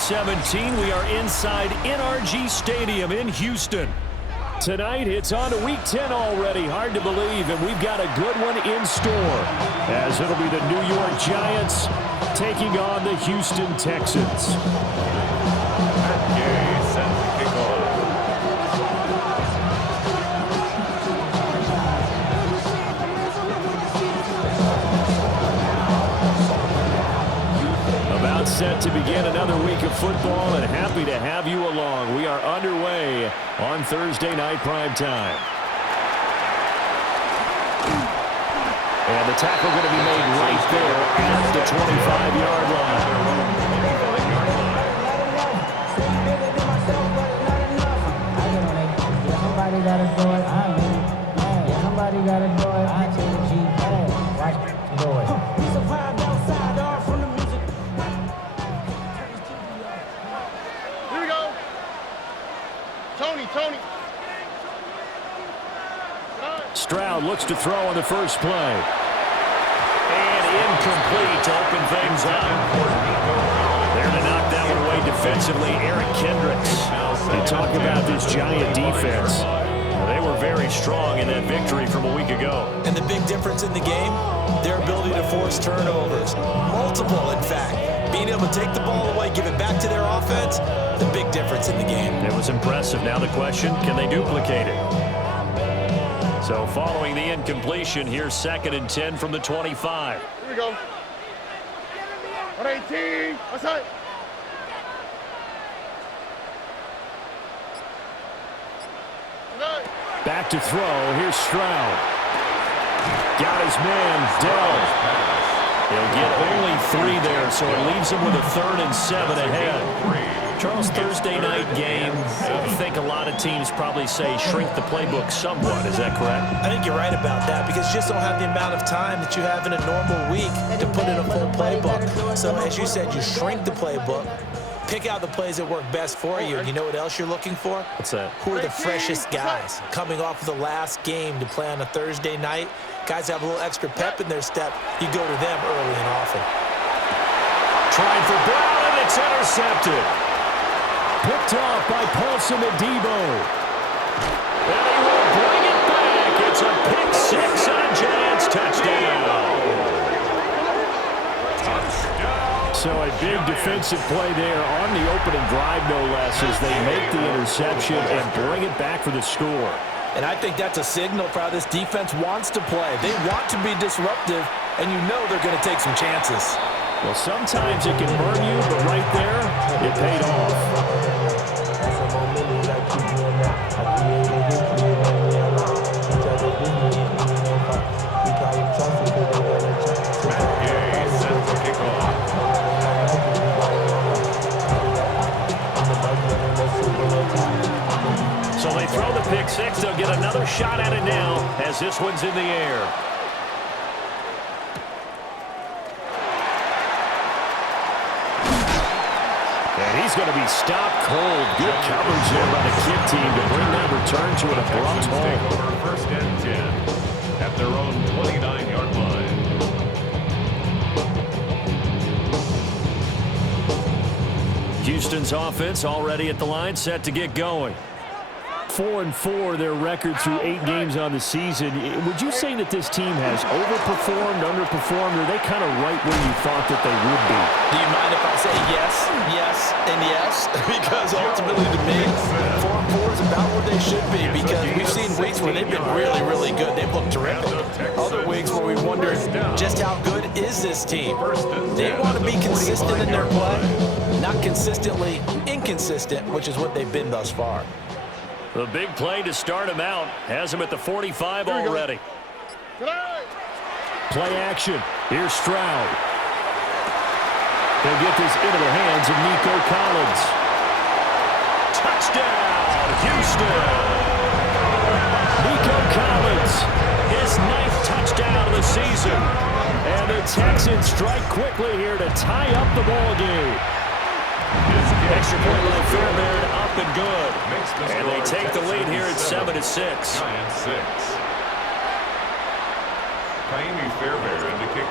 2017. We are inside NRG Stadium in Houston. Tonight, it's on to Week 10 already. Hard to believe, and we've got a good one in store, as it'll be the New York Giants taking on the Houston Texans. About set to begin another week of football, and happy to have you along. We are underway on Thursday night prime time. And the tackle going to be made right there at the 25-yard line. Somebody got to do it. Somebody got to do it. I take the G. Watch do it. He's a vibe outside, all from the music. Here we go. Tony. Stroud looks to throw on the first play. And incomplete to open things up. There to knock that one away defensively, Eric Kendricks. You talk about this Giant defense. They were very strong in that victory from a week ago. And the big difference in the game, their ability to force turnovers. Multiple, in fact. Being able to take the ball away, give it back to their offense, the big difference in the game. It was impressive. Now the question, can they duplicate it? So following the incompletion, here's 2nd and 10 from the 25. Here we go. 118. Outside. Back to throw. Here's Stroud. Got his man, Dell. He'll get only 3 there, so it leaves him with a 3rd and 7 ahead. Charles, Thursday night game, I think a lot of teams probably say shrink the playbook somewhat. Is that correct? I think you're right about that because you just don't have the amount of time that you have in a normal week to put in a full playbook. So as you said, you shrink the playbook, pick out the plays that work best for you. You know what else you're looking for? What's that? Who are the freshest guys coming off of the last game to play on a Thursday night? Guys have a little extra pep in their step. You go to them early and often. Trying for Brown, and it's intercepted. Picked off by Paulson Adebo. And he will bring it back. It's a pick 6 and a Giants touchdown. So a big defensive play there on the opening drive, no less, as they make the interception and bring it back for the score. And I think that's a signal for how this defense wants to play. They want to be disruptive, and you know they're going to take some chances. Well, sometimes it can burn you, but right there, it paid off. So they throw the pick 6. They'll get another shot at it now as this one's in the air. And he's going to be stopped cold. Good coverage there by the kick team to bring that return to an abrupt halt. First and 10 at their own 29-yard line. Houston's offense already at the line, set to get going. 4-4 their record through 8 games on the season. Would you say that this team has overperformed, underperformed, or are they kind of right where you thought that they would be? Do you mind if I say yes, and yes? Because ultimately to me, 4-4 is about what they should be because we've seen weeks where they've been really, really good. They've looked terrific. Other weeks where we wondered just how good is this team. They want to be consistent in their play, not consistently inconsistent, which is what they've been thus far. The big play to start him out has him at the 45 already. Play action. Here's Stroud. They'll get this into the hands of Nico Collins. Touchdown, Houston. Nico Collins, his 9th touchdown of the season. And the Texans strike quickly here to tie up the ball game. Extra point by Fairbairn, up and good. And they take the lead here at 7-6.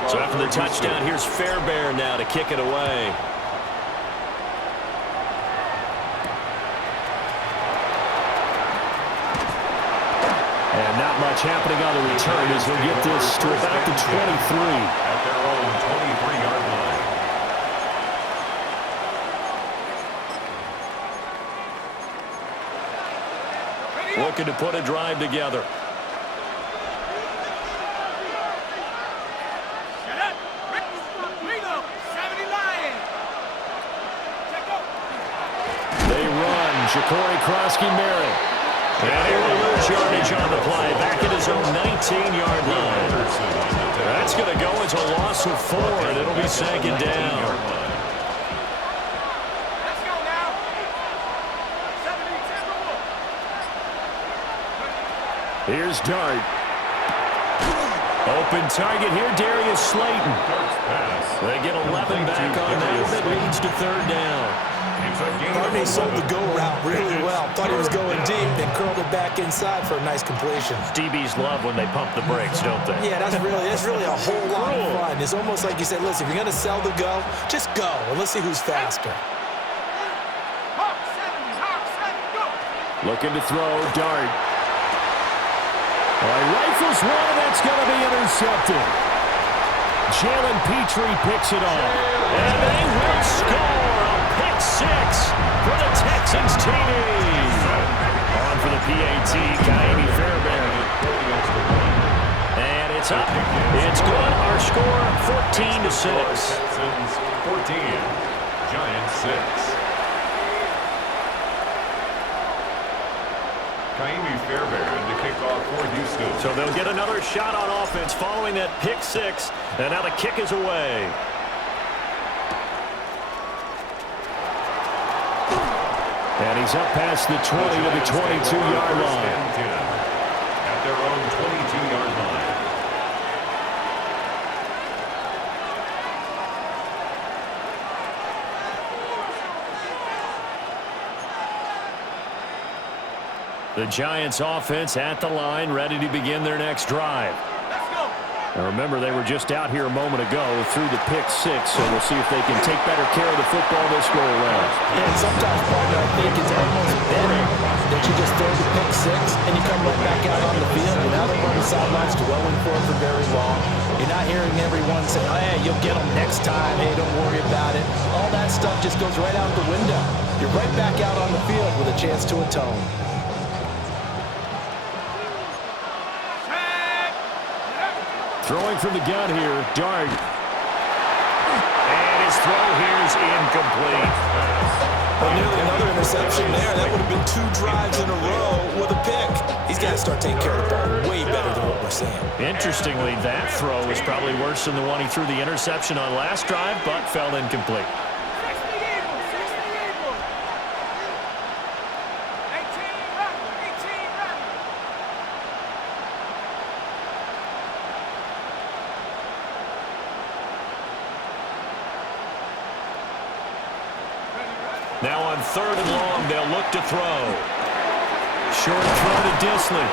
So after the touchdown, here's Fairbairn now to kick it away. Not much happening on the return as he'll get this to about the 23. At their own 23-yard line. Looking to put a drive together. They run. Ja'Cory Krosky-Merritt. And he will lose yardage on the play. Back at his own 19-yard line. That's going to go as a loss of 4, and it'll be second down. Let's go now. 70-10. Here's Dart. Open target here, Darius Slayton. They get 11 back on that. That leads to third down. Barney sold the go route really well. Thought he was going deep, then curled it back inside for a nice completion. DBs love when they pump the brakes, don't they? Yeah, that's really a whole lot of fun. It's almost like you said, listen, if you're going to sell the go, just go, and let's see who's faster. Hawk 70, go. Looking to throw, Dart. All right, rifles one, and that's going to be intercepted. Jalen Petrie picks it off. And they will score a pick 6 for the Texans TD. On for the PAT, Kaimi Fairbairn. And it's up. It's good. Our score, 14-6. Texans 14, Giants 6. Kaimi Fairbairn to kick off for Houston. So they'll get another shot on offense following that pick 6. And now the kick is away. And he's up past the 20 to the 22-yard line. At their own 22-yard line. The Giants offense at the line, ready to begin their next drive. Now remember, they were just out here a moment ago through the pick 6, so we'll see if they can take better care of the football this go around. And sometimes, partner, I think it's almost better that you just throw the pick 6 and you come right back out on the field. You're not over on the sidelines dwelling for it for very long. You're not hearing everyone say, oh, hey, you'll get them next time. Hey, don't worry about it. All that stuff just goes right out the window. You're right back out on the field with a chance to atone. Throwing from the gun here, Dart. And his throw here is incomplete. Well, nearly another interception there. That would have been 2 drives in a row with a pick. He's got to start taking care of the ball way better than what we're seeing. Interestingly, that throw was probably worse than the one he threw the interception on last drive, but fell incomplete. Now on 3rd and long, they'll look to throw. Short throw to Disley.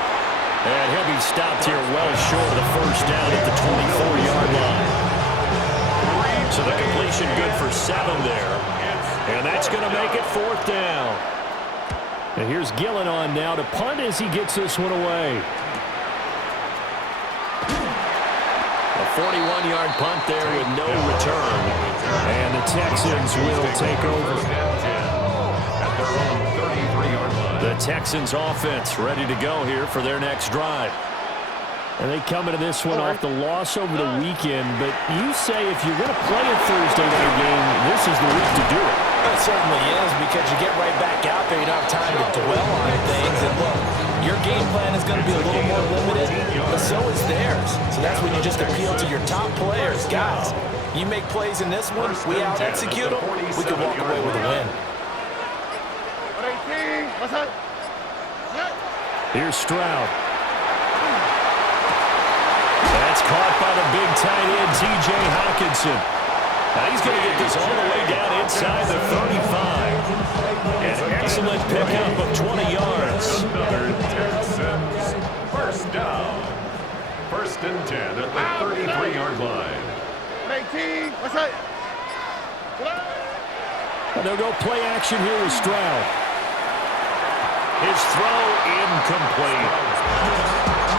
And he'll be stopped here well short of the first down at the 24-yard line. So the completion good for 7 there. And that's going to make it 4th down. And here's Gillen on now to punt as he gets this one away. A 41-yard punt there with no return. And the Texans will take over. The Texans offense ready to go here for their next drive. And they come into this one off the loss over the weekend, but you say if you're going to play a Thursday night game, this is the week to do it. It certainly is, because you get right back out there. You don't have time to dwell on things. And look, your game plan is going to be a little more limited, but so is theirs. So that's when you just appeal to your top players. Guys, you make plays in this one, we out-execute them, we can walk away with a win. Here's Stroud. That's caught by the big tight end, T.J. Hawkinson. Now he's going to get this all the way down inside the 35. An excellent pickup of 20 yards. Another Texans first down. 1st and 10 at the 33-yard line. 18, what's that? And they'll go play action here with Stroud. His throw incomplete.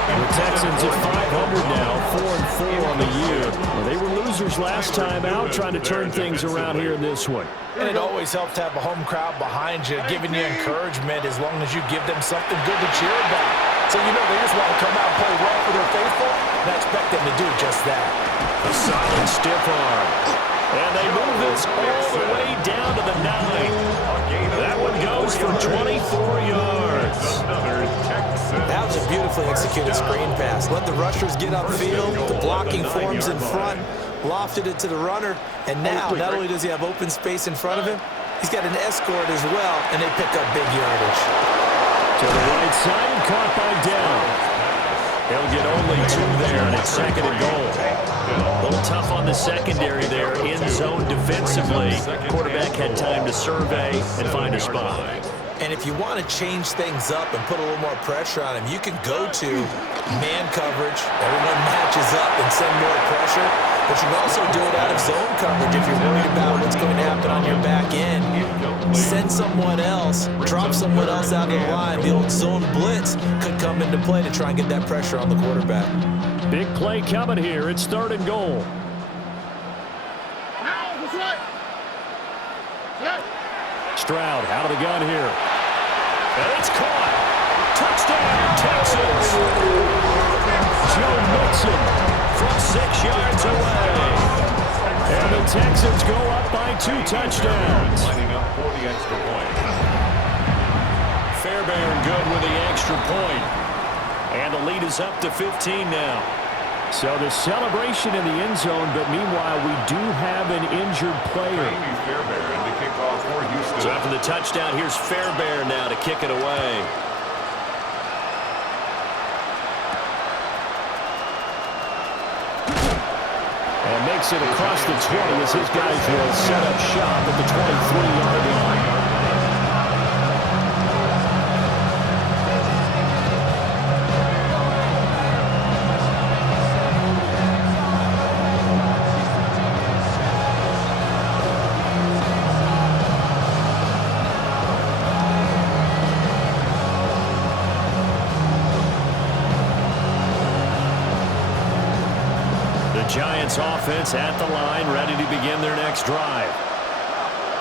The Texans at 500 now, 4-4 on the year. Well, they were losers last time out, trying to turn things around here in this one. And it always helps to have a home crowd behind you, giving you encouragement as long as you give them something good to cheer about. So you know they just want to come out and play well for their faithful, and I expect them to do just that. A solid stiff arm. And they move this all the way down to the 9. That one goes for 24 yards. That was a beautifully executed screen pass. Let the rushers get upfield. The blocking forms in front. Lofted it to the runner. And now, not only does he have open space in front of him, he's got an escort as well, and they pick up big yardage. To the right side and caught by Dell. He'll get only 2 there, and it's 2nd and goal. A little tough on the secondary there, in zone defensively. Quarterback had time to survey and find a spot. And if you want to change things up and put a little more pressure on him, you can go to man coverage. Everyone matches up and send more pressure. But you can also do it out of zone coverage if you're worried about what's going to happen on your back end. Send someone else, drop someone else out of the line. The old zone blitz could come into play to try and get that pressure on the quarterback. Big play coming here. It's 3rd and goal. Stroud out of the gun here. And it's caught. Touchdown, Texans. Joe Mixon from 6 yards away. And the Texans go up by 2 touchdowns. Lining up for the extra point. Fairbairn good with the extra point. And the lead is up to 15 now. So the celebration in the end zone, but meanwhile we do have an injured player. Fairbairn to kick off for Houston. So after the touchdown, here's Fairbairn now to kick it away. And makes it across the 20 as his guys will set up shop at the 23-yard line. Giants offense at the line, ready to begin their next drive.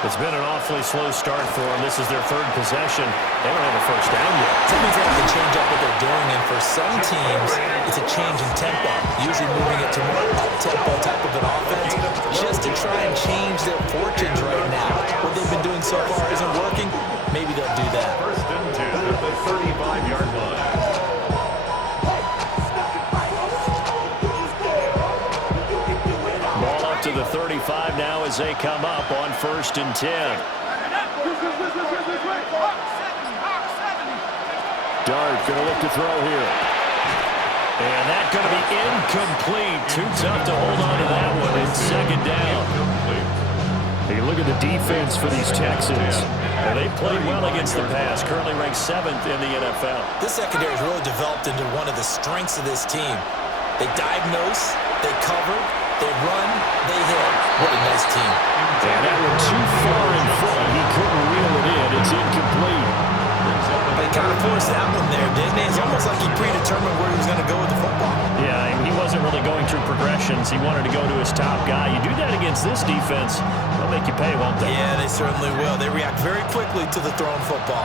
It's been an awfully slow start for them. This is their 3rd possession. They don't have a first down yet. That means they have to change up what they're doing, and for some teams, it's a change in tempo, usually moving it to more up-tempo type of an offense, just to try and change their fortunes right now. What they've been doing so far isn't working. Maybe they'll do that. 1st and 10 at the 35-yard line. To the 35 now as they come up on 1st and 10. Dart going to look to throw here. And that's going to be incomplete. Too tough to hold on to that one. It's 2nd down. Hey, look at the defense for these Texans. And they played well against the pass. Currently ranked 7th in the NFL. This secondary has really developed into one of the strengths of this team. They diagnose, they cover, they run, they hit. What a nice team. And that one too far in front. He couldn't reel it in. It's incomplete. They kind of forced that one there, didn't they? It's almost like he predetermined where he was going to go with the football. Yeah, he wasn't really going through progressions. He wanted to go to his top guy. You do that against this defense, they'll make you pay, won't they? Yeah, they certainly will. They react very quickly to the thrown football.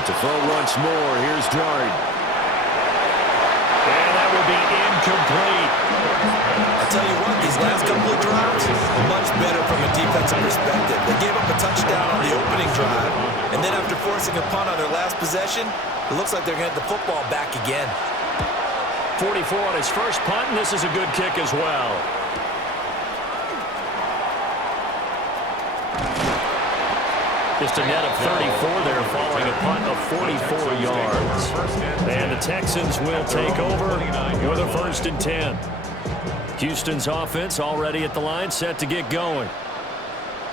To throw once more. Here's Dart. And that will be incomplete. I tell you what, these last couple of drives, much better from a defensive perspective. They gave up a touchdown on the opening drive, and then after forcing a punt on their last possession, it looks like they're going to get the football back again. 44 on his first punt, and this is a good kick as well. Just a net of 34 there following a punt of 44 yards. And the Texans will take over with a 1st and 10. Houston's offense already at the line, set to get going.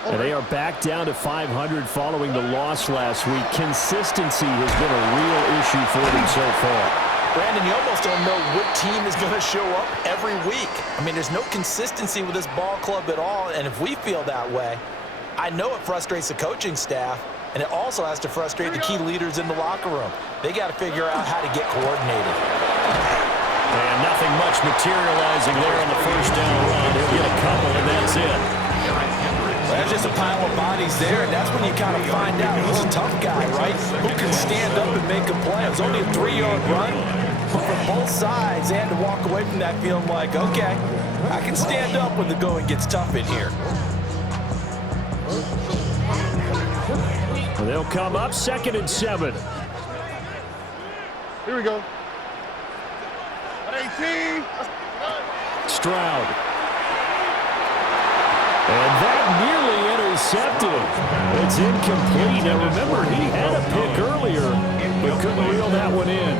And they are back down to 500 following the loss last week. Consistency has been a real issue for them so far. Brandon, you almost don't know what team is going to show up every week. I mean, there's no consistency with this ball club at all, and if we feel that way, I know it frustrates the coaching staff, and it also has to frustrate the key leaders in the locker room. They got to figure out how to get coordinated. And nothing much materializing there on the first down run. He'll get a couple, and that's it. There's just a pile of bodies there, and that's when you kind of find out who's a tough guy, right? Who can stand up and make a play. It was only a 3-yard run, but for both sides, they had to walk away from that feeling like, okay, I can stand up when the going gets tough in here. They'll come up 2nd and 7. Here we go. 18. Stroud. And that nearly intercepted. It's incomplete. Now remember, he had a pick earlier, but couldn't reel that one in.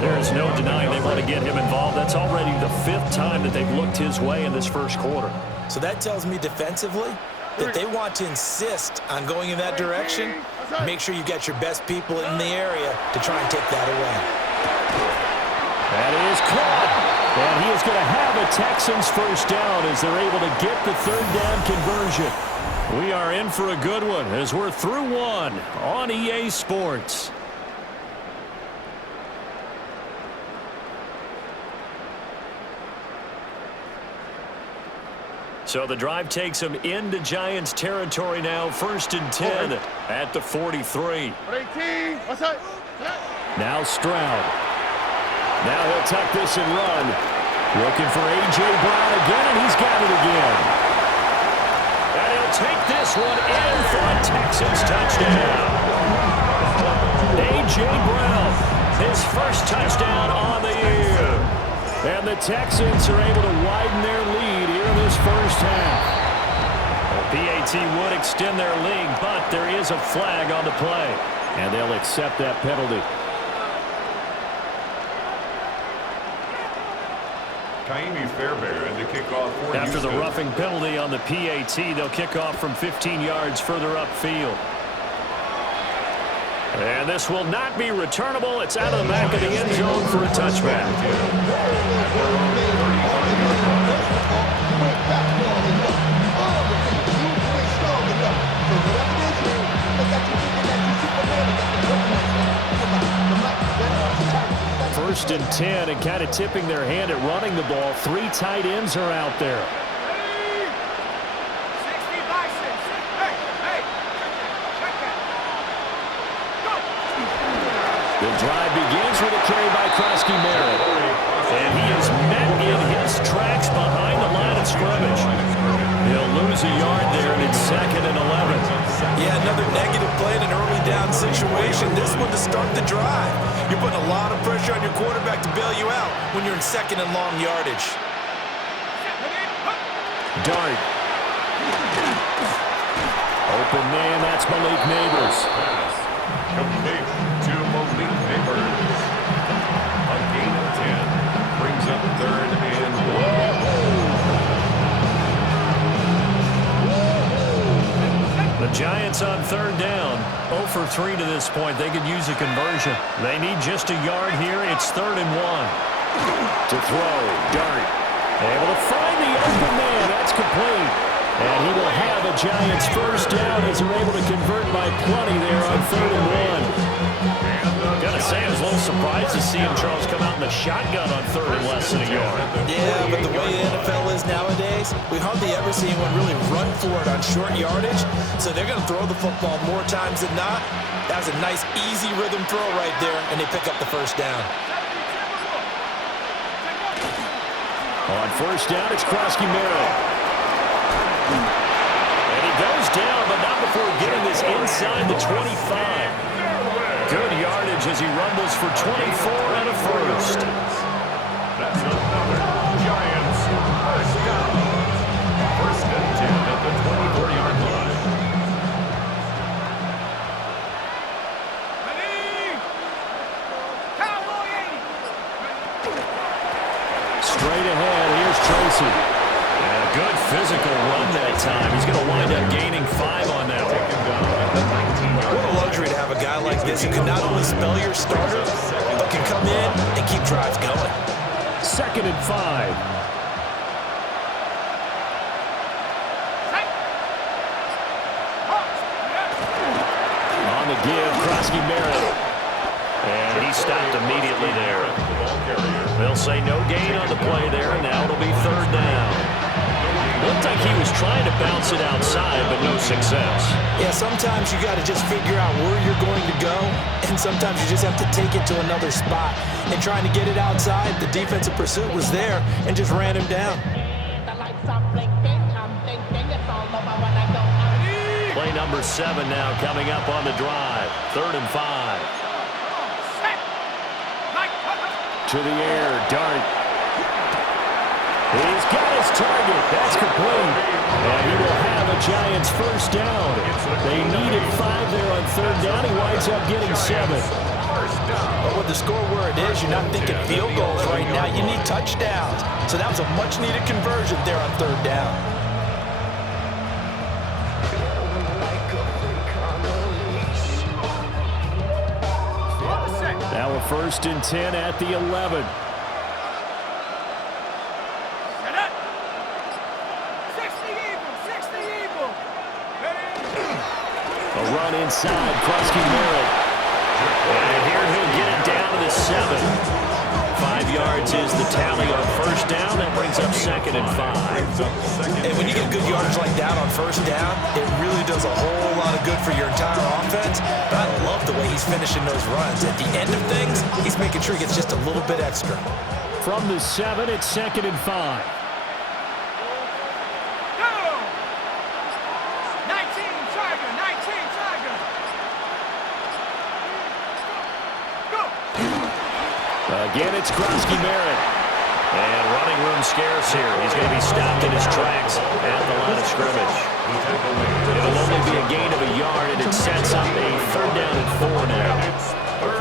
There's no denying they want to get him involved. That's already the 5th time that they've looked his way in this first quarter. So that tells me defensively that they want to insist on going in that direction. Make sure you got your best people in the area to try and take that away. That is caught. And he is going to have a Texans first down as they're able to get the 3rd down conversion. We are in for a good one as we're through one on EA Sports. So the drive takes them into Giants territory now. 1st and 10 at the 43. 18. What's that? Now Stroud. Now he'll tuck this and run. Looking for A.J. Brown again, and he's got it again. And he'll take this one in for a Texans touchdown. A.J. Brown, his first touchdown on the year. And the Texans are able to widen their lead here in this first half. The PAT would extend their lead, but there is a flag on the play. And they'll accept that penalty. Kaimi Fairbairn to kick off for After the Houston. roughing penalty on the PAT, they'll kick off from 15 yards further upfield. And this will not be returnable. It's out of the back of the end zone for a touchback. First and 10, and kind of tipping their hand at running the ball. 3 tight ends are out there. 60 license. Hey, check that. Go. The drive begins with a carry by Krosky-Merritt. And he is met in his tracks behind the line of scrimmage. He'll lose a yard there, and it's 2nd and 11. Yeah, another negative play in an early down situation. This one to start the drive. You're putting a lot of pressure on your quarterback to bail you out when you're in 2nd and long yardage. Dart. Open man, that's Malik Neighbors. Complete to Malik Neighbors. A gain of 10. Brings up 3rd and 1. The Giants on 3rd down. 0 for 3 to this point. They could use a conversion. They need just a yard here. It's 3rd and 1. To throw. Dart. Able to find the open man. That's complete. And he will have a Giants first down as they're able to convert by plenty there on 3rd and 1. Gotta say, I was a little surprised to see him, Charles, come out in the shotgun on 3rd and less than a yard. Yeah, but the way the NFL is nowadays, we hardly ever see anyone really run for it on short yardage. So they're going to throw the football more times than not. That was a nice, easy rhythm throw right there, and they pick up the first down. On 1st down, it's Krosky-Merritt. And he goes down, but not before getting this inside the 25. Good yardage as he rumbles for 24 and a first. That's another Giants first down. 1st and 10 at the 24-yard line. Straight ahead, here's Tracy. And a good physical run that time. He's going to wind up gaining 5 on that one. What a luxury to have a guy like this who can not only spell your starter, but but can come in and keep drives going. 2nd and 5. On the give, Krosky Merritt. And he stopped immediately there. They'll say no gain on the play there, and now it'll be 3rd down. Looked like he was trying to bounce it outside, but no success. Yeah, sometimes you got to just figure out where you're going to go, and sometimes you just have to take it to another spot. And trying to get it outside, the defensive pursuit was there and just ran him down. Play number 7 now coming up on the drive. 3rd and 5. To the air, Dart. He's got his target. That's complete. And he will have a Giants 1st down. They needed 5 there on 3rd down. He winds up getting 7. But with the score where it is, you're not thinking field goals right now. You need touchdowns. So that was a much-needed conversion there on 3rd down. Now a 1st and 10 at the 11. A run inside, Krosky Merritt. And here he'll get it down to the 7. 5 yards is the tally on 1st down. That brings up 2nd and 5. And when you get good yardage like that on 1st down, it really does a whole lot of good for your entire offense. But I love the way he's finishing those runs. At the end of things, he's making sure he gets just a little bit extra. From the 7, it's 2nd and 5. Again, it's Krosky Merritt. And running room scarce here. He's going to be stopped in his tracks at the line of scrimmage. It'll only be a gain of a yard, and it sets up a 3rd down and 4 now.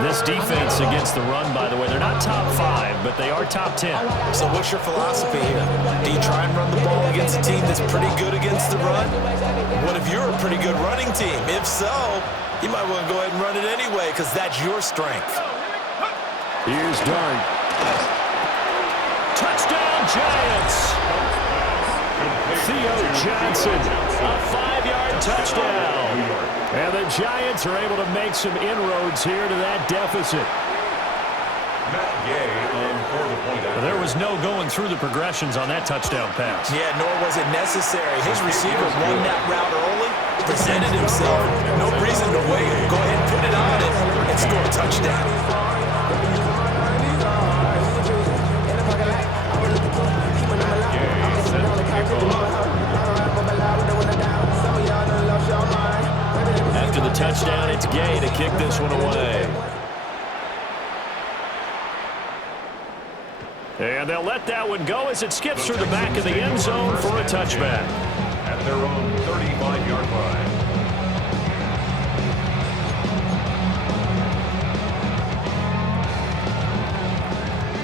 This defense against the run, by the way, they're not top 5, but they are top 10. So what's your philosophy here? Do you try and run the ball against a team that's pretty good against the run? What if you're a pretty good running team? If so, you might want to go ahead and run it anyway because that's your strength. Here's Dart. Touchdown, Giants! Theo Johnson, a 5-yard touchdown. And the Giants are able to make some inroads here to that deficit. There was no going through the progressions on that touchdown pass. Yeah, nor was it necessary. His receiver won that route early, presented himself. No reason to wait. Go ahead and put it on it and score a touchdown. After the touchdown, it's Gay to kick this one away. And they'll let that one go as it skips through the back of the end zone for a touchback. At their own 35-yard line.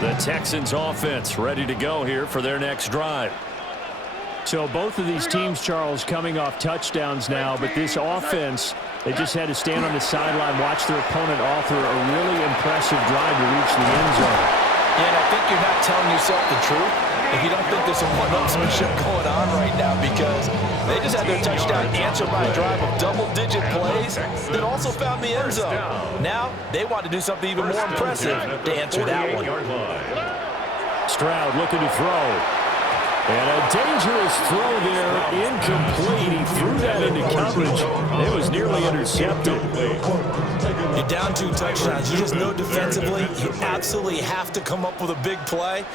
The Texans offense ready to go here for their next drive. So both of these teams, Charles, coming off touchdowns now, but this offense, they just had to stand on the sideline, watch their opponent author a really impressive drive to reach the end zone. Yeah, and I think you're not telling yourself the truth if you don't think there's some one-upsmanship going on right now, because they just had their touchdown answered by a drive of double-digit plays that also found the end zone. Now they want to do something even more impressive to answer that one. Stroud looking to throw. And a dangerous throw there, incomplete. He threw that into coverage. It was nearly intercepted. You're down 2 touchdowns. You just know defensively you absolutely have to come up with a big play.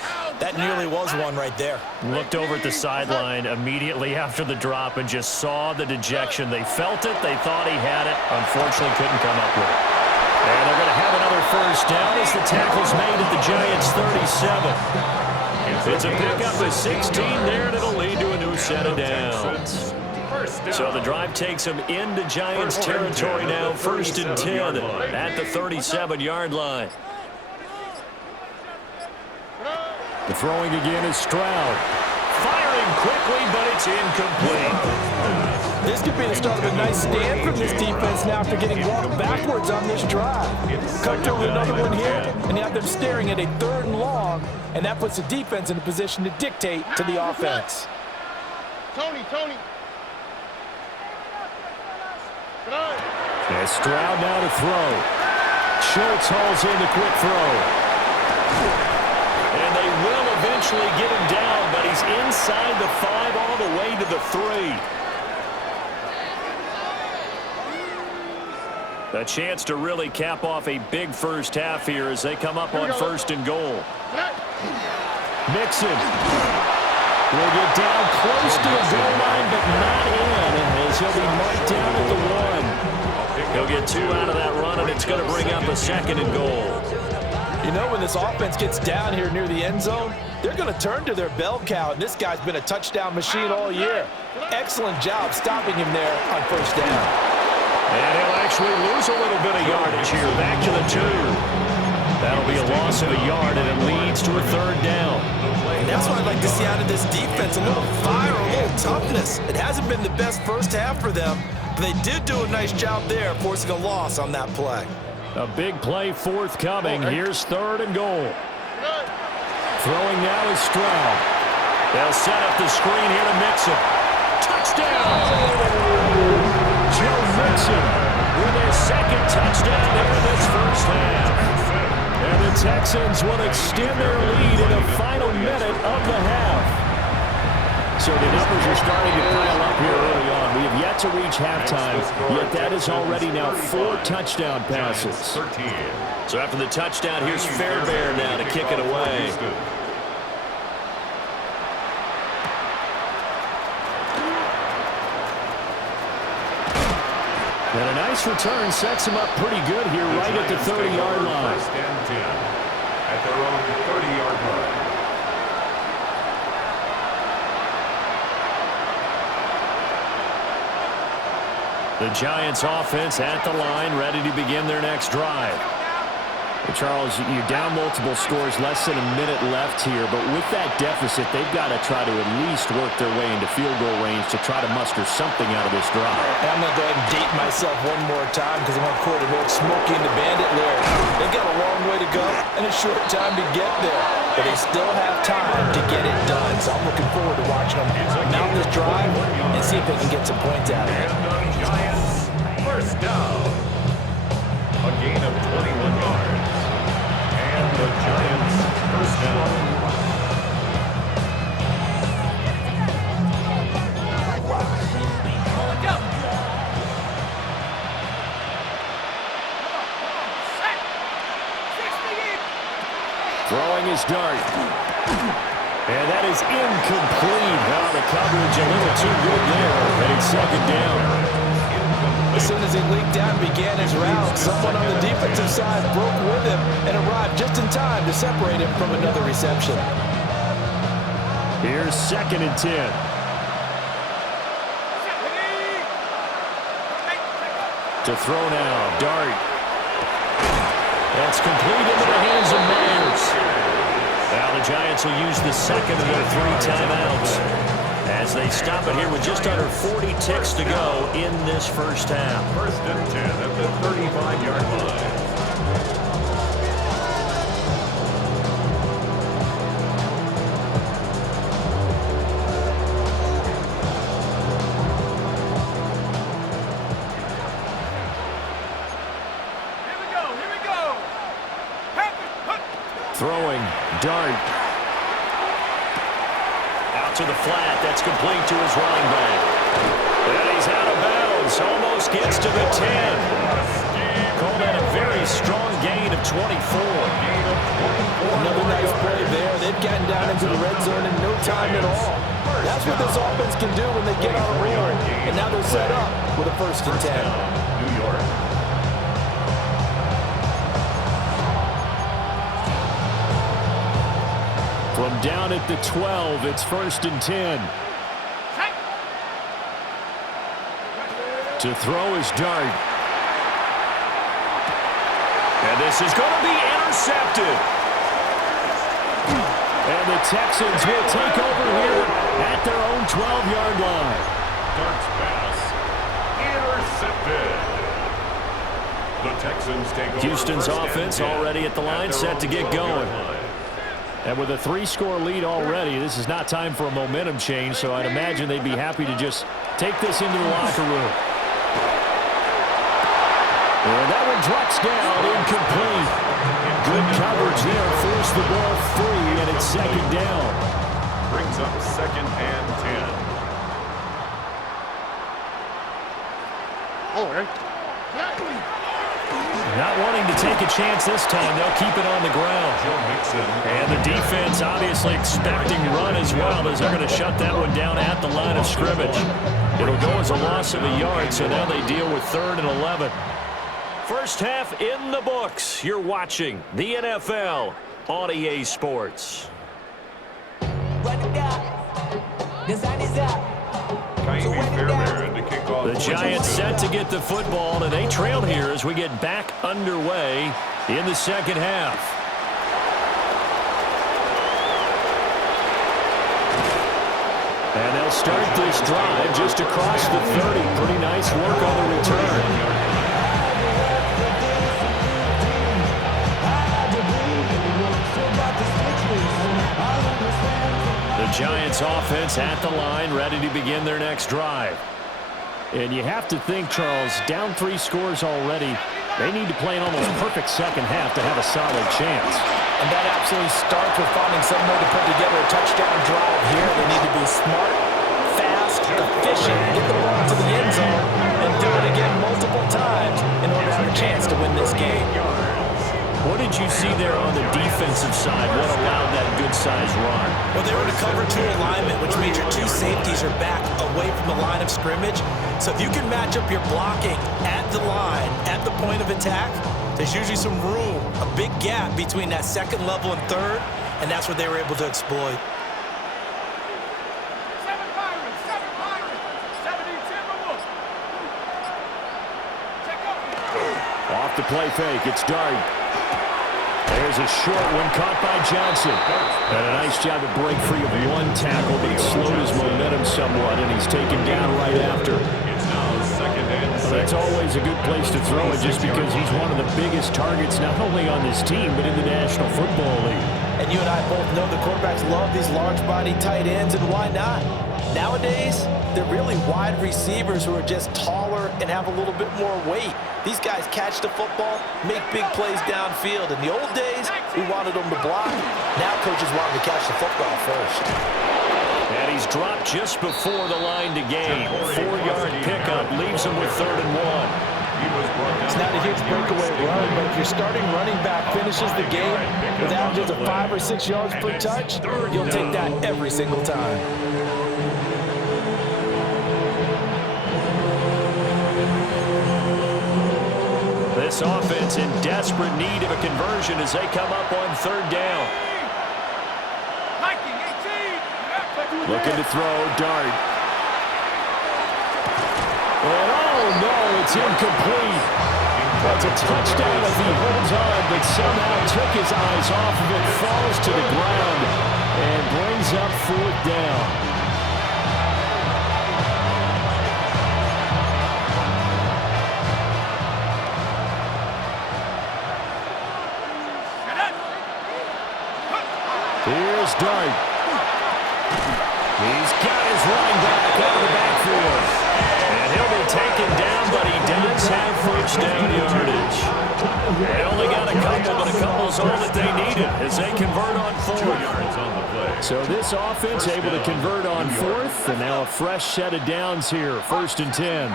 That nearly was one right there. Looked over at the sideline immediately after the drop and just saw the dejection. They felt it. They thought he had it. Unfortunately, couldn't come up with it. And they're going to have another 1st down as the tackle's made at the Giants' 37. It's a pickup of 16 there, and it'll lead to a new set of downs. So the drive takes them into Giants territory now, 1st and 10 at the 37-yard line. The throwing again is Stroud. Firing quickly, but it's incomplete. This could be the start of a nice stand from this defense now after getting walked backwards on this drive. Cut through another one here, and you have them staring at a 3rd and long, and that puts the defense in a position to dictate to the offense. Tony. And Stroud now to throw. Schultz hauls in the quick throw. And they will eventually get him down, but he's inside the 5 all the way to the 3. A chance to really cap off a big first half here as they come up on 1st and goal. Mixon will get down close to the goal line, but not in, as he'll be marked down at the 1. He'll get 2 out of that run, and it's going to bring up a 2nd and goal. You know, when this offense gets down here near the end zone, they're going to turn to their bell cow, and this guy's been a touchdown machine all year. Excellent job stopping him there on 1st down. And he'll actually lose a little bit of yardage here, back to the 2. That'll be a loss of a yard, and it leads to a 3rd down. And that's what I'd like to see out of this defense, a little fire, a little toughness. It hasn't been the best first half for them, but they did do a nice job there, forcing a loss on that play. A big play forthcoming. Here's 3rd and goal. Throwing now is Stroud. They'll set up the screen here to Mixon. Touchdown! Joe Mixon with his 2nd touchdown there in this first half. And the Texans will extend their lead in the final minute of the half. So the numbers are starting to pile up here early on. We have yet to reach halftime, yet that is already now 4 touchdown passes. So after the touchdown, here's Fairbairn now to kick it away. And a nice return sets him up pretty good here right at the 30-yard line. 1st and 10 at their own 30-yard line. The Giants offense at the line, ready to begin their next drive. Charles, you're down multiple scores, less than a minute left here, but with that deficit, they've got to try to at least work their way into field goal range to try to muster something out of this drive. I'm going to go ahead and date myself one more time because I'm going to quote an old Smokey and the Bandit lyric. They've got a long way to go and a short time to get there, but they still have time to get it done. So I'm looking forward to watching them mount this drive and see if they can get some points out of it. And the Giants, 1st down. A gain of 21 yards. And the Giants, 1st down. Throwing his dart. And that is incomplete. Now the coverage a little too good there. And it's 2nd down. As soon as he leaked out and began his route, someone on the defensive side broke with him and arrived just in time to separate him from another reception. Here's 2nd and 10. To throw now, dart. That's complete into the hands of Myers. Now the Giants will use the 2nd of their 3 timeouts as they stop it here with just under 40 ticks to go in this first half. 1st and 10 at the 35-yard line. Here we go. Throwing, dart. Out to the flat, that's complete to his running back. And he's out of bounds, almost gets to the 10. Call that a very strong gain of 24. Another nice play there. They've gotten down into the red zone in no time at all. That's what this offense can do when they get on a roll. And now they're set up with a 1st and 10. New York. From down at the 12, it's 1st and 10. To throw his dart. And this is going to be intercepted. And the Texans will take over here at their own 12-yard line. Darts pass intercepted. The Texans take over Houston's first and offense 10 already at the line, set to get going. And with a 3-score lead already, this is not time for a momentum change, so I'd imagine they'd be happy to just take this into the locker room. And that one drops down, incomplete. Good coverage there, forced the ball free, and it's second down. Brings up second and 10. Not wanting to take a chance this time, they'll keep it on the ground. And the defense obviously expecting run as well, as they're going to shut that one down at the line of scrimmage. It'll go as a loss of a yard, so now they deal with 3rd and 11. First half in the books. You're watching the NFL on EA Sports. The Giants set to get the football, and they trail here as we get back underway in the second half. And they'll start this drive just across the 30. Pretty nice work on the return. The Giants offense at the line, ready to begin their next drive. And you have to think, Charles, down 3 scores already, they need to play an almost perfect second half to have a solid chance. And that absolutely starts with finding some way to put together a touchdown drive here. They need to be smart, fast, efficient, get the ball to the end zone, and do it again multiple times in order to have a chance to win this game. What did you see there on the defensive side? What allowed that good-sized run? Well, they were in a cover 2 alignment, which means your 2 safeties are back away from the line of scrimmage. So if you can match up your blocking at the line, at the point of attack, there's usually some room, a big gap between that second level and third, and that's what they were able to exploit. 7 Pirates, 70 Timberwolves. Check up. Off the play fake, it's Dart. There's a short one caught by Johnson. And a nice job to break free of 1 tackle, but it slowed his momentum somewhat, and he's taken down right after. It's now second and 6. Well, that's always a good place to throw it just because he's one of the biggest targets not only on this team, but in the National Football League. And you and I both know the quarterbacks love these large-body tight ends, and why not? Nowadays, they're really wide receivers who are just taller and have a little bit more weight. These guys catch the football, make big plays downfield. In the old days, we wanted them to block. Now coaches want them to catch the football first. And he's dropped just before the line to gain. 4-yard pickup leaves him with 3rd and 1. It's not a huge breakaway run, but if your starting running back finishes the game with averages of 5 or 6 yards per touch, you'll take that every single time. This offense in desperate need of a conversion as they come up on 3rd down. Hiking 18. Looking to throw, Dart. And oh no, it's incomplete. That's a touchdown as he holds on, but somehow took his eyes off of it, falls to the ground, and brings up 4th down. Here's Dart. He's got his running back out of the backfield. And he'll be taken down, but he does have 1st down yardage. They only got a couple, but a couple's all that they needed as they convert on 4th. So this offense able to convert on 4th, and now a fresh set of downs here. 1st and 10.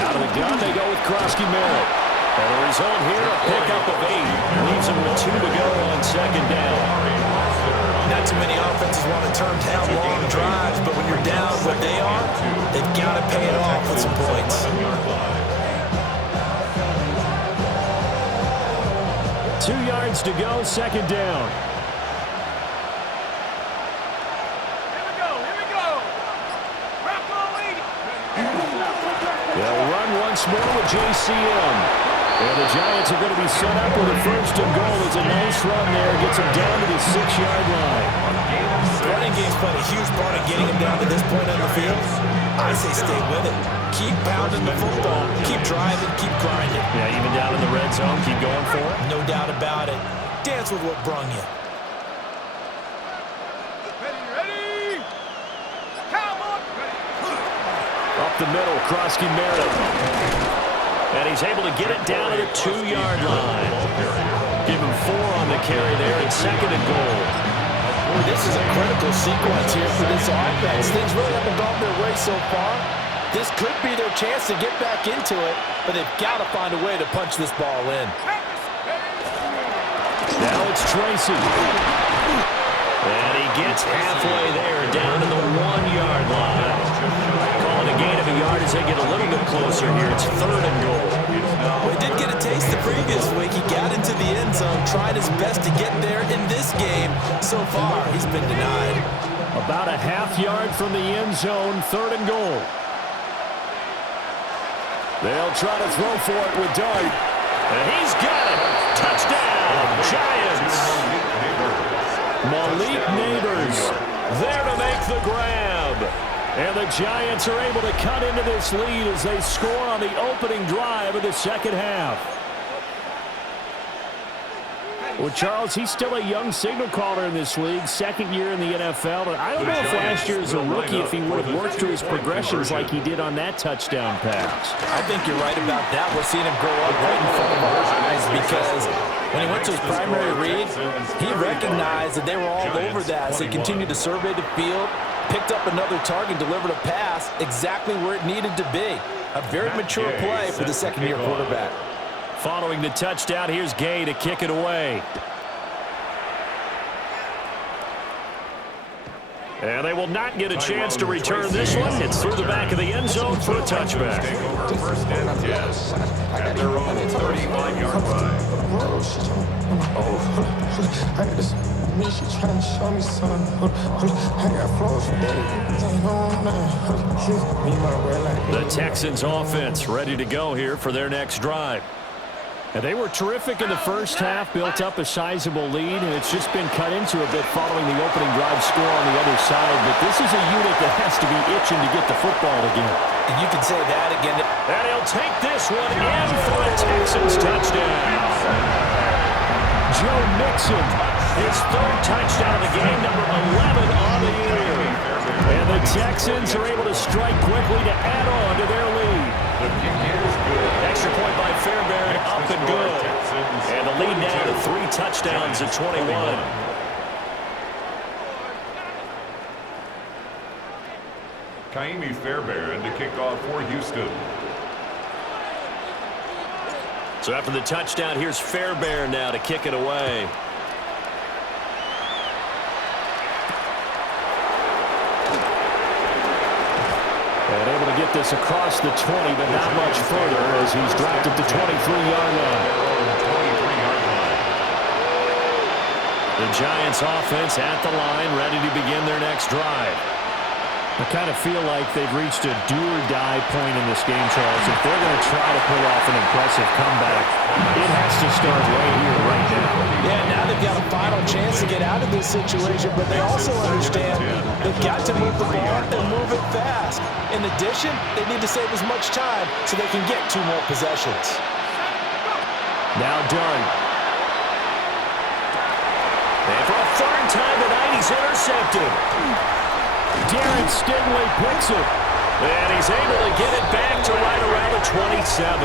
Out of the gun, they go with Krosky Merritt. And the result here, a pickup of 8. Leaves them with 2 to go on 2nd down. Not too many offenses want to turn down long drives, but when you're down what they are, they've got to pay it off with some points. 2 yards to go, 2nd down. Here we go. Rocco leading. They'll run once more with JCM. And the Giants are going to be set up with a first and goal. It's a nice run there. Gets them down to the 6-yard line. Running game's played a huge part in getting them down to this point on the field. I say stay with it. Keep pounding the football. Keep driving. Keep grinding. Yeah, even down in the red zone, keep going for it. No doubt about it. Dance with what brung you. Ready? Cowboy! Up the middle, Krosky Meredith. And he's able to get it down to the 2-yard line. Give him 4 on the carry there, and second and goal. Boy, this is a critical sequence here for this offense. Things really haven't gone their way so far. This could be their chance to get back into it, but they've got to find a way to punch this ball in. Now it's Tracy. And he gets halfway there, down to the 1-yard line. Calling a gain of a yard as they get a little bit closer here. It's third and goal. Well, he did get a taste the previous week. He got into the end zone, tried his best to get there in this game. So far, he's been denied. About a half-yard from the end zone, third and goal. They'll try to throw for it with Dart. And he's got it. Touchdown, Giants. Malik Neighbors there to make the grab. And the Giants are able to cut into this lead as they score on the opening drive of the second half. Well, Charles, he's still a young signal caller in this league, second year in the NFL. And I don't know if last year as a rookie, if he would have worked through his progressions like he did on that touchdown pass. I think you're right about that. We're seeing him grow up right in front of our eyes because when he went to his primary read, he recognized that they were all over that as he continued to survey the field, picked up another target, delivered a pass exactly where it needed to be. A very mature play for the second-year quarterback. Following the touchdown, here's Gay to kick it away. And they will not get a chance to return this one. It's through the back of the end zone for a touchback. First and 10 at their own 35-yard line. She trying to show me something. I got flows for days. The Texans offense ready to go here for their next drive. And they were terrific in the first half, built up a sizable lead, and it's just been cut into a bit following the opening drive score on the other side. But this is a unit that has to be itching to get the football again. And you can say that again. And he'll take this one in for a Texans touchdown. Joe Mixon, his third touchdown of the game, number 11 on the year. And the Texans are able to strike quickly to add on to their lead. The kick is good. Extra point by Fairbairn, up and good. And the lead now to 3 touchdowns at 21. Kaimi Fairbairn to kick off for Houston. So after the touchdown, here's Fairbairn now to kick it away. And able to get this across the 20, but not much further as he's dropped it to 23-yard line. The Giants offense at the line, ready to begin their next drive. I kind of feel like they've reached a do-or-die point in this game, Charles. If they're going to try to pull off an impressive comeback, it has to start right here, right now. Yeah, now they've got a final chance to get out of this situation, but they also understand they've got to move the ball and move it fast. In addition, they need to save as much time so they can get 2 more possessions. Now done. And for a third time tonight, he's intercepted. Darren Stingley picks it. And he's able to get it back to right around the 27.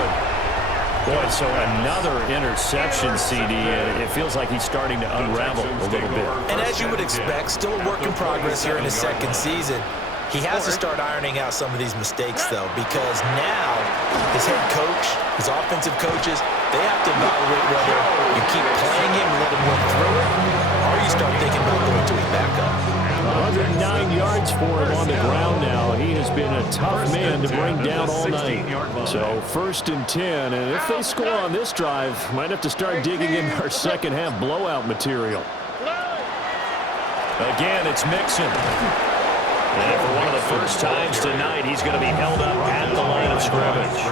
Boy, so another interception, CD. It feels like he's starting to unravel a little bit. And as you would expect, still a work in progress here in his second season. He has to start ironing out some of these mistakes, though, because now his head coach, his offensive coaches, they have to evaluate whether you keep playing him and let him work through it, or you start thinking about going to his backup. 109 yards for him on the ground now. He has been a tough man to bring down all night. So first and 10, and if they score on this drive, might have to start digging in our second half blowout material. Again, it's Mixon. And for one of the first times tonight, he's going to be held up at the line of scrimmage.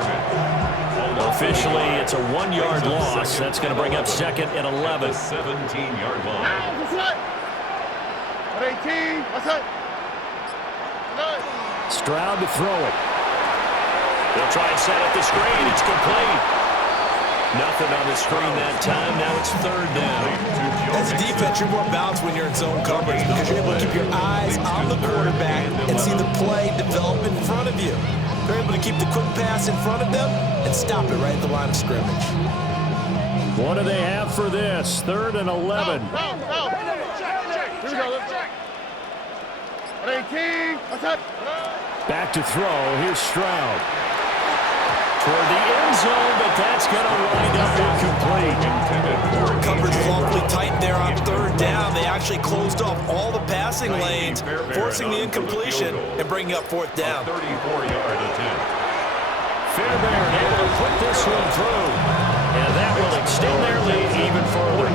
Officially, it's a 1-yard loss. That's going to bring up 2nd and 11. 17-yard line. 18. What's up? Stroud to throw it. They'll try and set up the screen. It's complete. Nothing on the screen that time. Now it's 3rd down. As a defense, you're more balanced when you're in zone coverage because you're able to keep your eyes on the quarterback and see the play develop in front of you. They're able to keep the quick pass in front of them and stop it right at the line of scrimmage. What do they have for this? 3rd and 11. Here we go. Let's check. 18. What's up? Back to throw. Here's Stroud. Toward the end zone, but that's going to wind up incomplete. Coverage was awfully tight there on 3rd down. They actually closed off all the passing lanes, forcing the incompletion and bringing up 4th down. 34-yard attempt. Fairbairn able to put this one through, and that will extend their lead even further.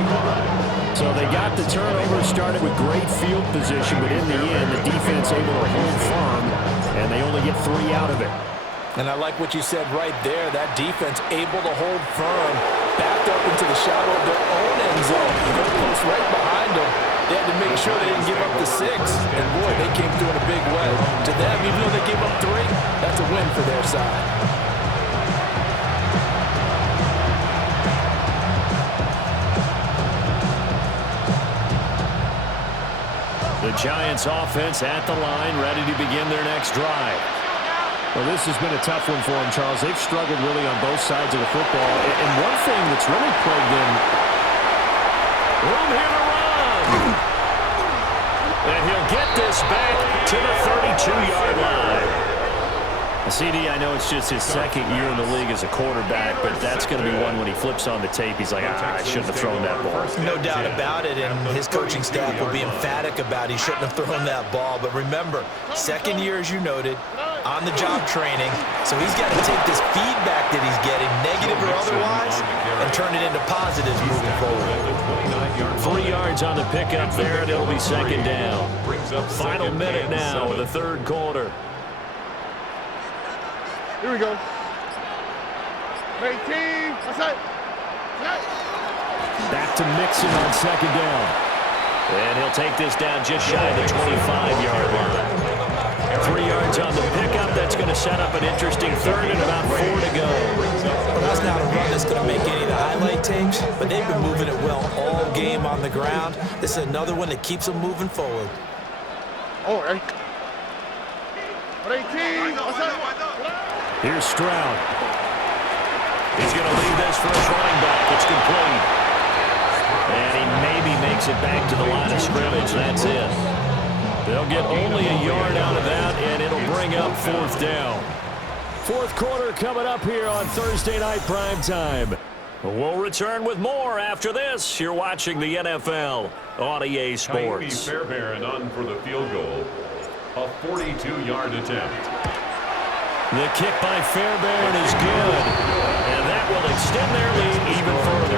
So they got the turnover started with great field position, but in the end, the defense able to hold firm, and they only get 3 out of it. And I like what you said right there. That defense able to hold firm, backed up into the shadow of their own end zone. The post right behind them. They had to make sure they didn't give up the 6. And boy, they came through in a big way. To them, even though they gave up 3, that's a win for their side. The Giants offense at the line, ready to begin their next drive. Well, this has been a tough one for them, Charles. They've struggled really on both sides of the football. And one thing that's really plagued them, room here to run. And he'll get this back to the 32-yard line. CD, I know it's just his 2nd year in the league as a quarterback, but that's going to be one when he flips on the tape. He's like, I shouldn't have thrown that ball. No doubt about it, and his coaching staff will be emphatic about he shouldn't have thrown that ball. But remember, 2nd year, as you noted, on-the-job training, so he's got to take this feedback that he's getting, negative or otherwise, and turn it into positives moving forward. 3 yards on the pickup there, and it'll be 2nd down. Final minute now of the 3rd quarter. Here we go. 18. What's up? Back to Mixon on 2nd down. And he'll take this down just shy of the 25-yard line. 3 yards on the pickup. That's going to set up an interesting 3rd and about 4 to go. Well, that's not a run that's going to make any of the highlight tapes, but they've been moving it well all game on the ground. This is another one that keeps them moving forward. Oh, right. 18. What's up? Here's Stroud. He's going to leave this for his running back. It's complete. And he maybe makes it back to the line of scrimmage. That's it. They'll get only a yard out of that, and it'll bring up 4th down. 4th quarter coming up here on Thursday Night Primetime. We'll return with more after this. You're watching the NFL on EA Sports. Fairbairn on for the field goal. A 42-yard attempt. The kick by Fairbairn is good, and that will extend their lead even further.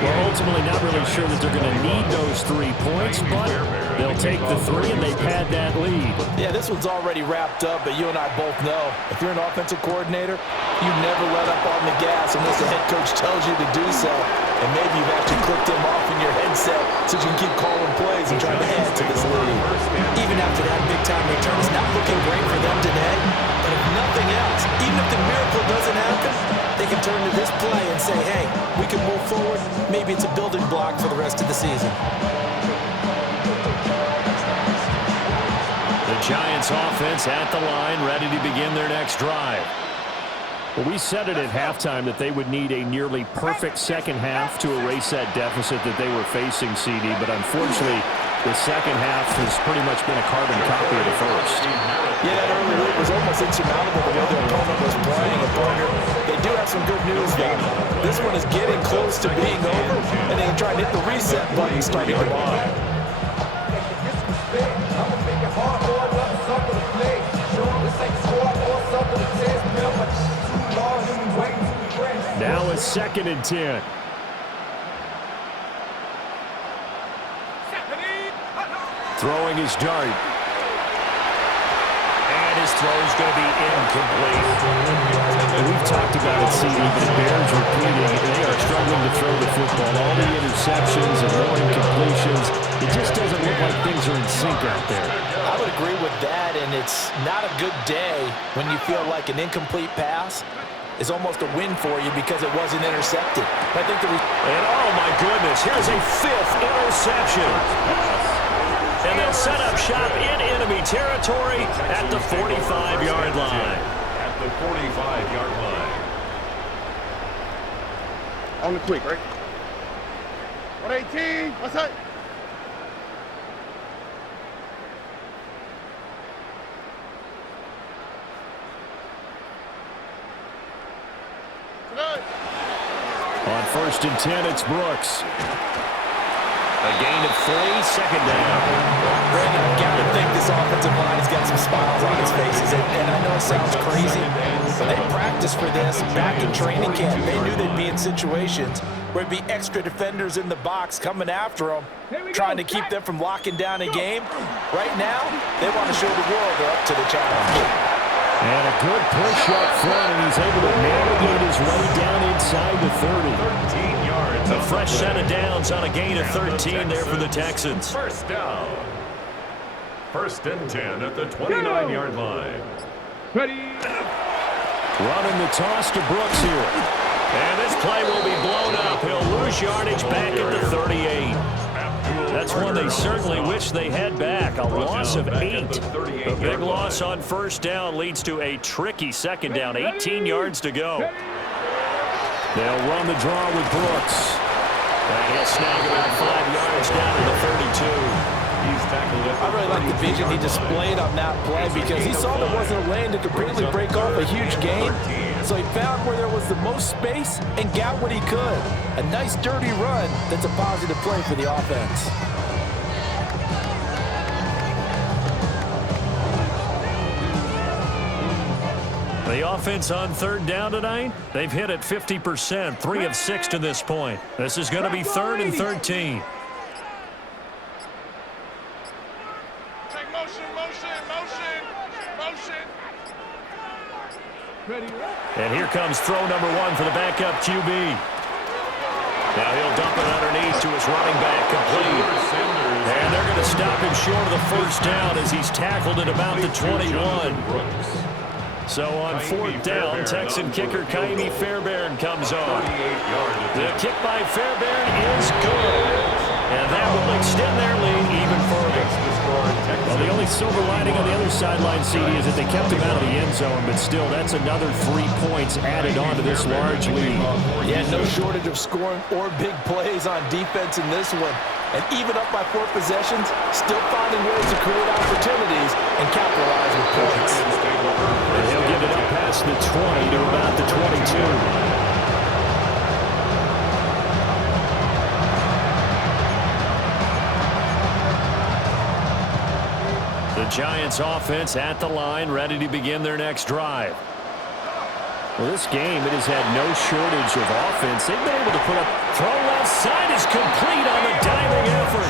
We're ultimately not really sure that they're going to need those 3 points, but they'll take the 3 and they pad that lead. Yeah, this one's already wrapped up, but you and I both know if you're an offensive coordinator, you never let up on the gas unless the head coach tells you to do so. And maybe you've actually clicked him off in your headset so you can keep calling plays and trying to add to this lead. Even after that big-time return, it's not looking great for them today. But if nothing else, even if the miracle doesn't happen, they can turn to this play and say, hey, we can move forward. Maybe it's a building block for the rest of the season. The Giants offense at the line, ready to begin their next drive. Well, we said it at halftime that they would need a nearly perfect second half to erase that deficit that they were facing, CD, but unfortunately, the second half has pretty much been a carbon copy of the first. Yeah, that early lead was almost insurmountable the way their opponent was playing. And partner, they do have some good news, though. This one is getting close to being over, and they can try and hit the reset button starting tomorrow. Now it's 2nd and 10. Throwing his dart. And his throw is going to be incomplete. We've talked about it, CD, but it bears repeating. They are struggling to throw the football. All the interceptions and more incompletions. It just doesn't look like things are in sync out there. I would agree with that, and it's not a good day when you feel like an incomplete pass is almost a win for you because it wasn't intercepted. I think and oh my goodness, here's a 5th interception. And they'll set up shop in enemy territory at the 45-yard line. At the 45-yard line. On the quick, right? 118. What's that? On 1st and 10, it's Brooks. A gain of 3, second down. Brandon, I've got to think this offensive line has got some smiles on its faces. And I know it sounds crazy, but they practiced for this back in training camp. They knew they'd be in situations where it'd be extra defenders in the box coming after them, trying to keep them from locking down a game. Right now, they want to show the world they're up to the challenge. And a good push up front, and he's able to navigate his way down inside the 30. 13 yards. A fresh set of downs on a gain of 13 there for the Texans. First down. 1st and 10 at the 29-yard line. Running the toss to Brooks here. And this play will be blown up. He'll lose yardage back at the 38. That's one they certainly wish they had back. A loss of 8. A big loss on 1st down leads to a tricky 2nd down. 18 yards to go. They'll run the draw with Brooks. And he'll snag about 5 yards down to the 32. He's tackled at the I really like the vision he displayed on that play because he saw there wasn't a lane to completely break off a huge gain. So he found where there was the most space and got what he could. A nice dirty run that's a positive play for the offense. The offense on 3rd down tonight, they've hit it 50%, 3 of 6 to this point. This is going to be 3rd and 13. And here comes throw number 1 for the backup QB. Now he'll dump it underneath to his running back, complete. And they're going to stop him short of the 1st down as he's tackled at about the 21. So on 4th down, Texan kicker Kaimi Fairbairn comes on. The kick by Fairbairn is good. And that will extend their lead even further. Well, the only silver lining on the other sideline, CD, is that they kept him out of the end zone, but still, that's another 3 points added on to this large lead. Yeah, no shortage of scoring or big plays on defense in this one. And even up by 4 possessions, still finding ways to create opportunities and capitalize with points. And he'll get it up past the 20 to about the 22. The Giants offense at the line, ready to begin their next drive. Well, this game, it has had no shortage of offense. They've been able to put up, throw left side is complete on the diving effort.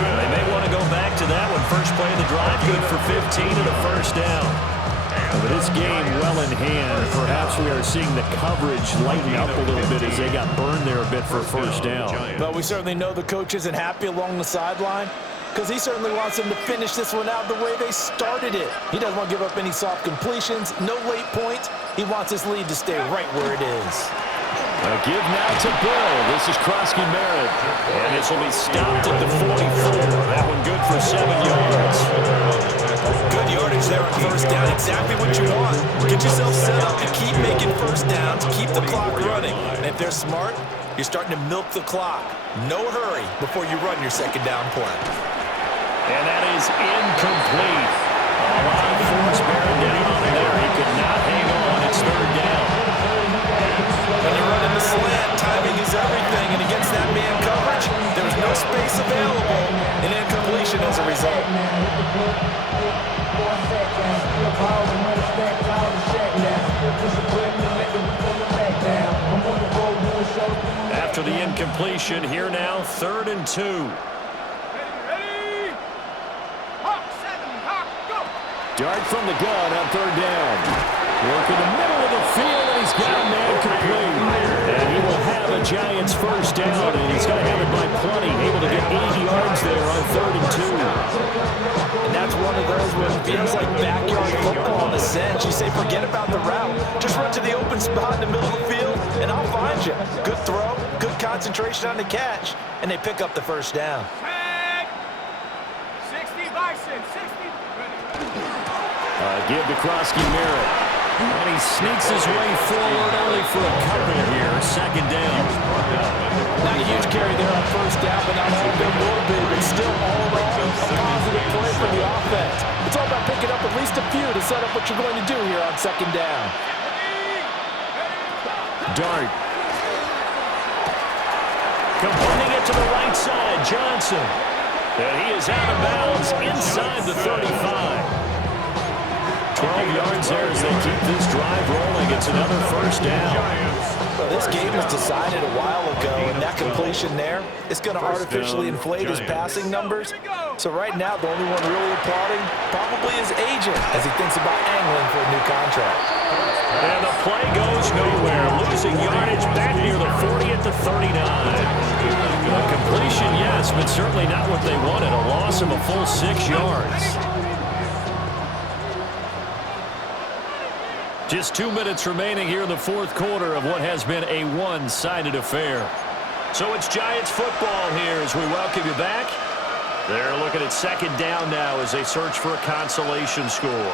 They may want to go back to that one. First play of the drive, good for 15 and a 1st down. But this game well in hand. Perhaps we are seeing the coverage lighten up a little bit as they got burned there a bit for 1st down. But we certainly know the coach isn't happy along the sideline, because he certainly wants them to finish this one out the way they started it. He doesn't want to give up any soft completions, no late points. He wants his lead to stay right where it is. A give now to Bill. This is Krosky-Merritt. And this will be stopped at the 44. That one good for 7 yards. Good yardage there on 1st down. Exactly what you want. Get yourself set up to keep making 1st downs, keep the clock running. And if they're smart, you're starting to milk the clock. No hurry before you run your 2nd down play. And that is incomplete. A lot of force bearing down on him there. He could not hang on. It's 3rd down. When you're running the slant, timing is everything. And against that man coverage, there's no space available. An incompletion as a result. After the incompletion, here now, 3rd and 2. Dart from the gun on 3rd down. Working the middle of the field, and he's got a man complete. And he will have a Giants first down, and he's going to have it by plenty. Able to get 80 yards there on 3rd and 2. And that's one of those where it feels like backyard football in a sense. You say, forget about the route. Just run to the open spot in the middle of the field, and I'll find you. Good throw, good concentration on the catch, and they pick up the first down. 60 Bison, 60. Give to Krosky-Merritt. And he sneaks his way forward only for a couple here. 2nd down. Not a huge carry there on first down, but not all of them will be. But still all around a positive play for the offense. It's all about picking up at least a few to set up what you're going to do here on 2nd down. Dart. Completing it to the right side, Johnson. And he is out of bounds inside the 35. 12 yards there as they keep this drive rolling. It's another first down. Well, this game was decided a while ago, and that completion there is going to artificially inflate his passing numbers. So right now, the only one really applauding probably his agent as he thinks about angling for a new contract. And the play goes nowhere. Losing yardage back near the 40 at the 39. A completion, yes, but certainly not what they wanted. A loss of a full 6 yards. Just 2 minutes remaining here in the 4th quarter of what has been a one-sided affair. So it's Giants football here as we welcome you back. They're looking at 2nd down now as they search for a consolation score.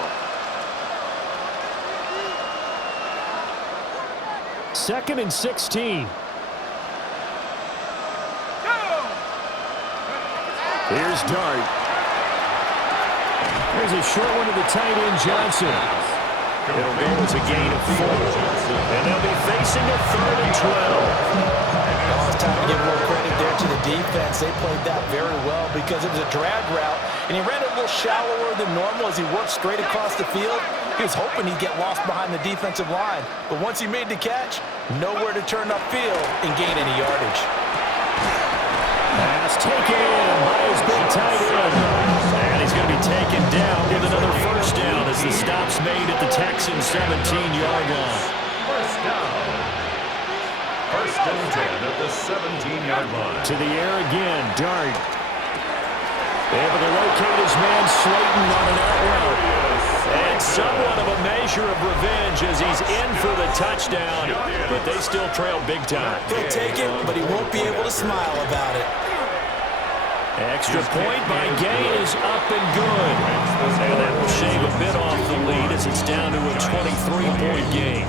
2nd and 16. Here's Dart. There's a short one to the tight end, Johnson. It'll go as a gain of 4. And they'll be facing a 3rd and 12. Oh, it's time to give more credit there to the defense. They played that very well because it was a drag route, and he ran it a little shallower than normal as he worked straight across the field. He was hoping he'd get lost behind the defensive line. But once he made the catch, nowhere to turn upfield and gain any yardage. Pass taken in by his big tight end. And he's going to be taken down with another first down as the stop's made at the Texans' 17-yard line. First down. 1st and 10 at the 17-yard line. To the air again, Dart. Able to locate his man Slayton on an out route. And somewhat of a measure of revenge as he's in for the touchdown. But they still trail big time. He'll take it, but he won't be able to smile about it. Extra point by Gay is up and good. And that will shave a bit off the lead as it's down to a 23-point game.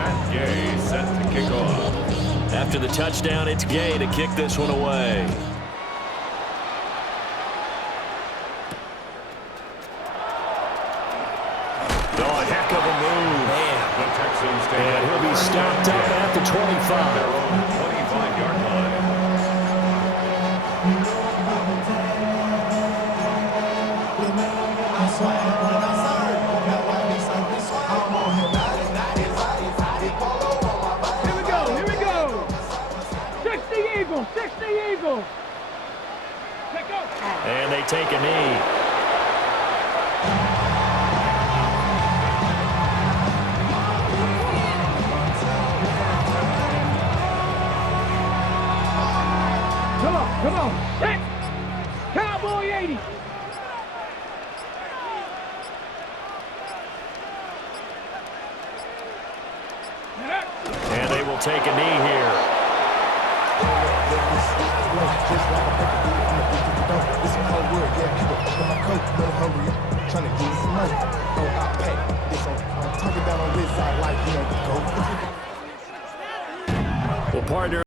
Matt Gay set to kick off. After the touchdown, it's Gay to kick this one away. Oh, a heck of a move. Man. The Texans take And he'll be stopped up at the 25. 25-yard line. Here we go. 60 Eagles, 60 Eagles. Let go. And they take a knee. Come on. Set. Cowboy 80. And they will take a knee here. Trying to get some money. Oh, I pay. This I'm talking about on this side like, go. Well, partner.